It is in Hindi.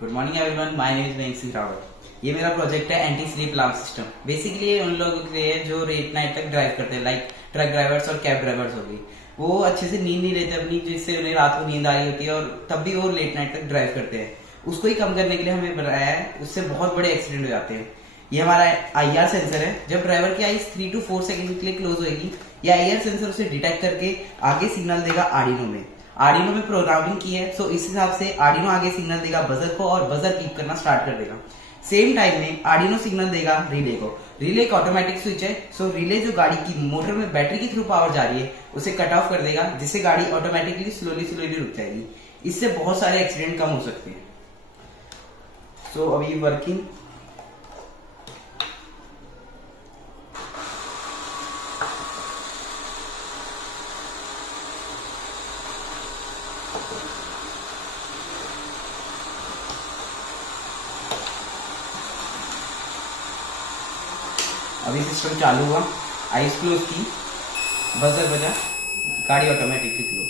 Good morning everyone, my name is Mayank Singh Rawat. ये मेरा प्रोजेक्ट है anti sleep alarm system. Basically ये उन लोगों के लिए है जो लेट नाइट तक ड्राइव करते हैं, लाइक ट्रक ड्राइवर्स और कैब ड्राइवर्स हो गई। वो अच्छे से नींद नहीं लेते अपनी, जिससे उन्हें रात को नींद आ रही होती है और तब भी वो लेट नाइट तक ड्राइव करते हैं। उसको ही कम करने के लिए हमें बनाया है, उससे बहुत बड़े एक्सीडेंट हो जाते हैं। ये हमारा IR सेंसर है। जब ड्राइवर की आईज 3 to 4 सेकंड के लिए क्लोज होगी, ये IR सेंसर उसे डिटेक्ट करके आगे सिग्नल देगा आर्डिनो में। आर्डिनो में प्रोग्रामिंग की है, सो इस हिसाब से आर्डिनो आगे सिग्नल देगा बजर को और बजर कीप करना स्टार्ट कर देगा। सेम टाइम में आर्डिनो सिग्नल देगा रिले को। रिले एक ऑटोमेटिक स्विच है, सो रिले जो गाड़ी की मोटर में बैटरी के थ्रू पावर जा रही है उसे कट ऑफ कर देगा, जिससे गाड़ी ऑटोमेटिकली स्लोली रुक जाएगी। इससे बहुत सारे एक्सीडेंट कम हो सकते हैं। सो अभी वर्किंग। अभी सिस्टम चालू हुआ, आईज क्लोज की, बजर बजा, गाड़ी ऑटोमेटिकली क्लोज।